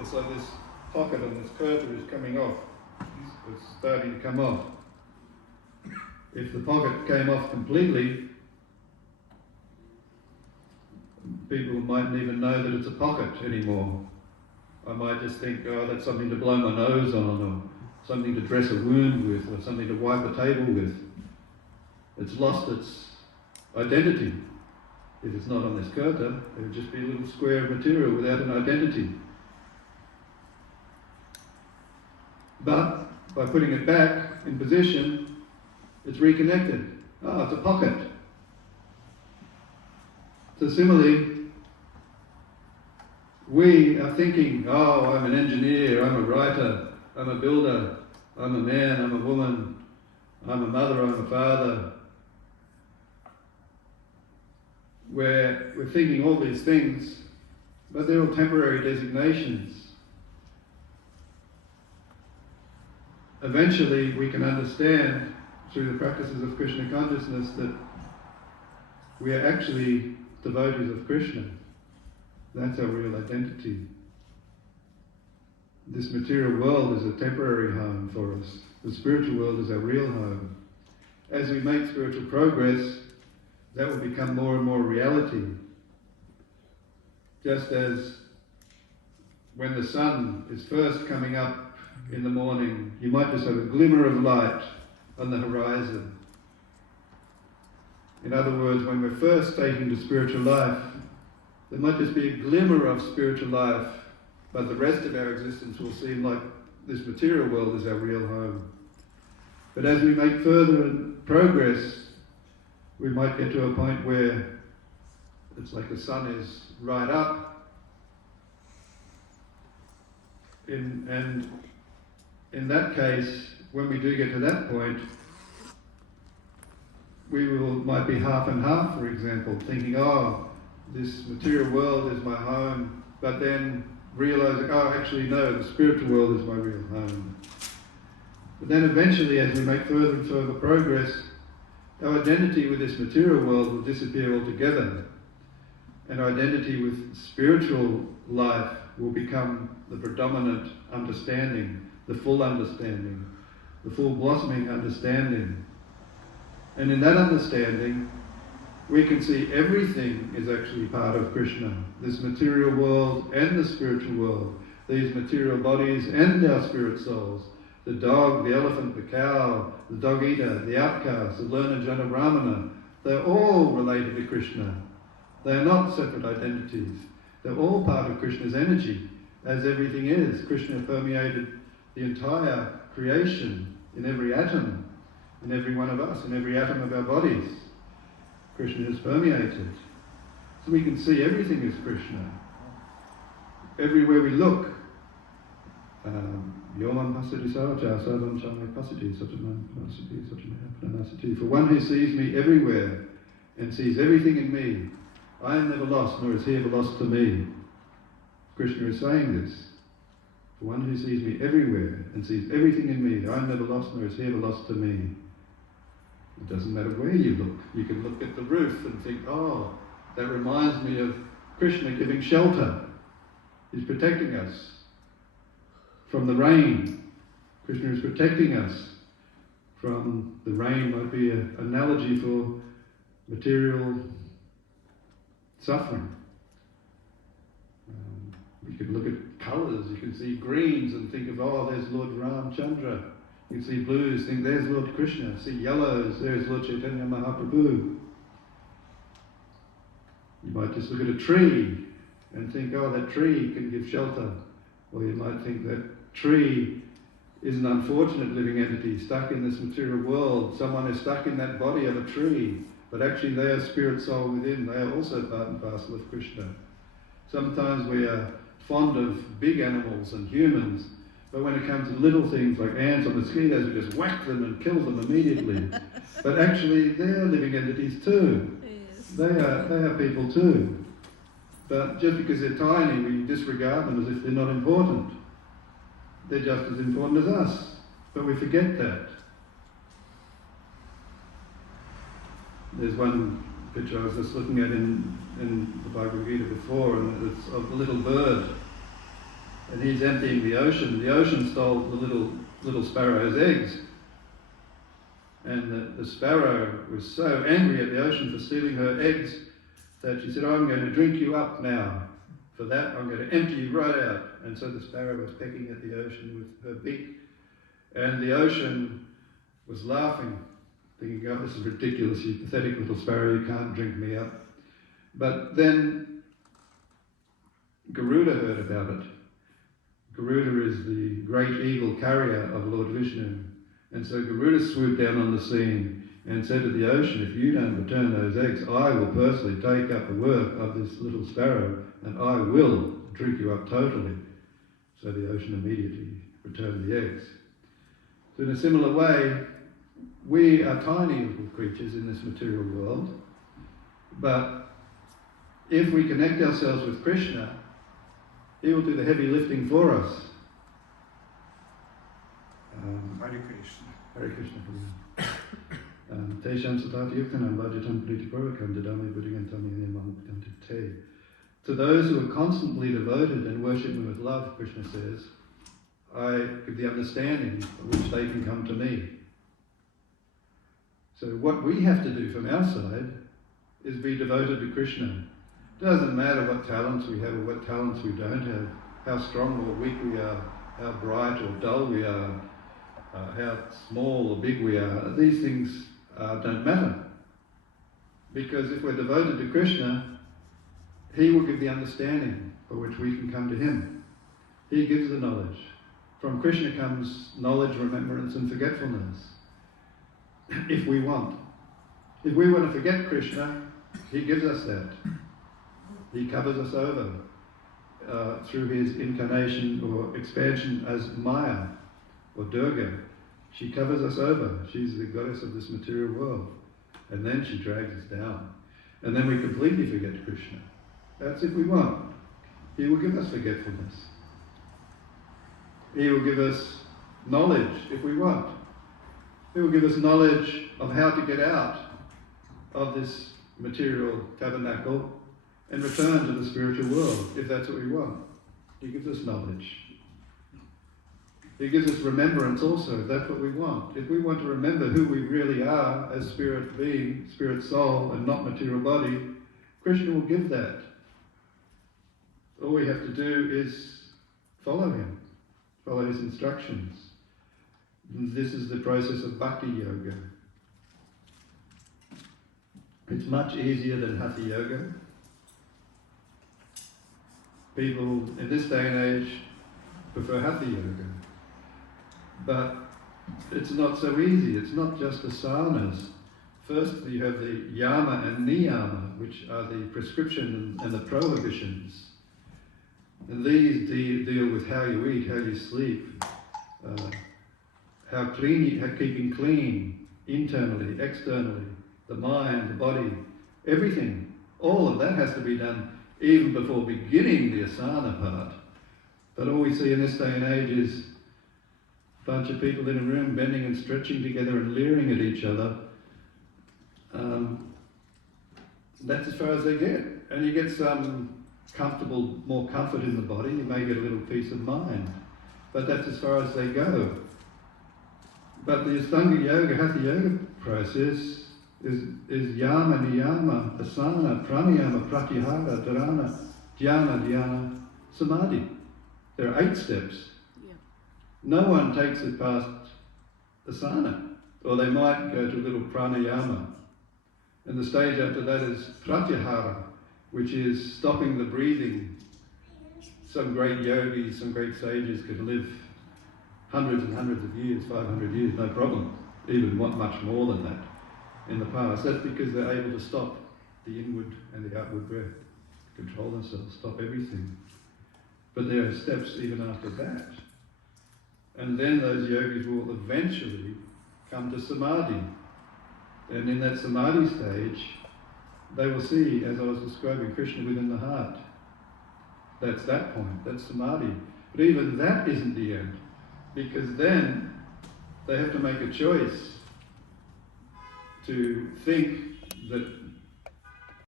It's like this pocket on this curtain is coming off. It's starting to come off. If the pocket came off completely, people mightn't even know that it's a pocket anymore. I might just think, oh, that's something to blow my nose on, or something to dress a wound with, or something to wipe a table with. It's lost its identity. If it's not on this kurta, it would just be a little square of material without an identity. But by putting it back in position, it's reconnected. Ah, it's a pocket. So similarly, we are thinking, oh, I'm an engineer, I'm a writer, I'm a builder, I'm a man, I'm a woman, I'm a mother, I'm a father. Where we're thinking all these things, but they're all temporary designations. Eventually we can understand through the practices of Krishna consciousness that we are actually devotees of Krishna. That's our real identity. This material world is a temporary home for us. The spiritual world is our real home. As we make spiritual progress, that will become more and more reality. Just as when the sun is first coming up in the morning, you might just have a glimmer of light on the horizon. In other words, when we're first taking to spiritual life, there might just be a glimmer of spiritual life, but the rest of our existence will seem like this material world is our real home. But as we make further progress, we might get to a point where it's like the sun is right up, and in that case, when we do get to that point, we might be half and half, for example, thinking, oh, this material world is my home, but then realizing, oh, actually no, the spiritual world is my real home. But then eventually, as we make further and further progress, our identity with this material world will disappear altogether, and our identity with spiritual life will become the predominant understanding, the full understanding, the full blossoming understanding. And in that understanding, we can see everything is actually part of Krishna. This material world and the spiritual world, these material bodies and our spirit souls, the dog, the elephant, the cow, the dog-eater, the outcast, the learned Jana Brahmana, they're all related to Krishna. They are not separate identities. They're all part of Krishna's energy, as everything is. Krishna permeated the entire creation in every atom, in every one of us, in every atom of our bodies. Krishna has permeated. So we can see everything is Krishna. Everywhere we look, Yomam pasati savaja, sarvam chamay pasati, sachaman pasati, sachamaya pranasati. For one who sees me everywhere and sees everything in me, I am never lost, nor is he ever lost to me. Krishna is saying this. For one who sees me everywhere and sees everything in me, I am never lost, nor is he ever lost to me. It doesn't matter where you look. You can look at the roof and think, oh, that reminds me of Krishna giving shelter. He's protecting us from the rain. Krishna is protecting us from the rain. Might be an analogy for material suffering. You can look at colours. You can see greens and think of, oh, there's Lord Ramchandra. You can see blues, think there's Lord Krishna. See yellows, there's Lord Chaitanya Mahaprabhu. You might just look at a tree and think, oh, that tree can give shelter. Or you might think that tree is an unfortunate living entity stuck in this material world. Someone is stuck in that body of a tree, but actually they are spirit soul within. They are also part and parcel of Krishna. Sometimes we are fond of big animals and humans, but when it comes to little things like ants or mosquitoes, we just whack them and kill them immediately. But actually, they're living entities too. Yes. They are people too. But just because they're tiny, we disregard them as if they're not important. They're just as important as us, but we forget that. There's one picture I was just looking at in the Bhagavad Gita before, and it's of a little bird. and he's emptying the ocean. The ocean stole the little sparrow's eggs. And the sparrow was so angry at the ocean for stealing her eggs that she said, "I'm going to drink you up now. For that, I'm going to empty you right out." And so the sparrow was pecking at the ocean with her beak. And the ocean was laughing, thinking, "Oh, this is ridiculous, you pathetic little sparrow, you can't drink me up." But then Garuda heard about it. Garuda is the great eagle carrier of Lord Vishnu. And so Garuda swooped down on the scene and said to the ocean, "If you don't return those eggs, I will personally take up the work of this little sparrow and I will drink you up totally." So the ocean immediately returned the eggs. So in a similar way, we are tiny little creatures in this material world, but if we connect ourselves with Krishna, he will do the heavy lifting for us. Hare Krishna. Hare Krishna. Tesham satati yuktanam bhajatam pritipurvakam dadami buddhigantami yamamuktam te. To those who are constantly devoted and worship me with love, Krishna says, I give the understanding by which they can come to me. So what we have to do from our side is be devoted to Krishna. Doesn't matter what talents we have or what talents we don't have, how strong or weak we are, how bright or dull we are, how small or big we are. These things don't matter. Because if we're devoted to Krishna, he will give the understanding by which we can come to him. He gives the knowledge. From Krishna comes knowledge, remembrance and forgetfulness. If we want. If we want to forget Krishna, he gives us that. He covers us over through his incarnation or expansion as Maya or Durga. She covers us over. She's the goddess of this material world. And then she drags us down. And then we completely forget Krishna. That's if we want. He will give us forgetfulness. He will give us knowledge if we want. He will give us knowledge of how to get out of this material tabernacle and return to the spiritual world, if that's what we want. He gives us knowledge. He gives us remembrance also, if that's what we want. If we want to remember who we really are as spirit being, spirit soul, and not material body, Krishna will give that. All we have to do is follow him, follow his instructions. And this is the process of bhakti yoga. It's much easier than hatha yoga. People in this day and age prefer hatha yoga. But it's not so easy. It's not just asanas. First you have the yama and niyama, which are the prescription and the prohibitions. And these deal with how you eat, how you sleep, how keeping clean, internally, externally, the mind, the body, everything. All of that has to be done even before beginning the asana part. But all we see in this day and age is a bunch of people in a room bending and stretching together and leering at each other. That's as far as they get. And you get some more comfort in the body, you may get a little peace of mind. But that's as far as they go. But the Astanga Yoga, Hatha Yoga process is yama, niyama, asana, pranayama, pratyahara, dharana, dhyana, samadhi. There are 8 steps. Yeah. No one takes it past asana, or they might go to a little pranayama. And the stage after that is pratyahara, which is stopping the breathing. Some great yogis, some great sages could live hundreds and hundreds of years, 500 years, no problem, even much more than that in the past. That's because they're able to stop the inward and the outward breath, control themselves, stop everything. But there are steps even after that. And then those yogis will eventually come to samadhi. And in that samadhi stage, they will see, as I was describing, Krishna within the heart. That's that point, that's samadhi. But even that isn't the end, because then they have to make a choice to think that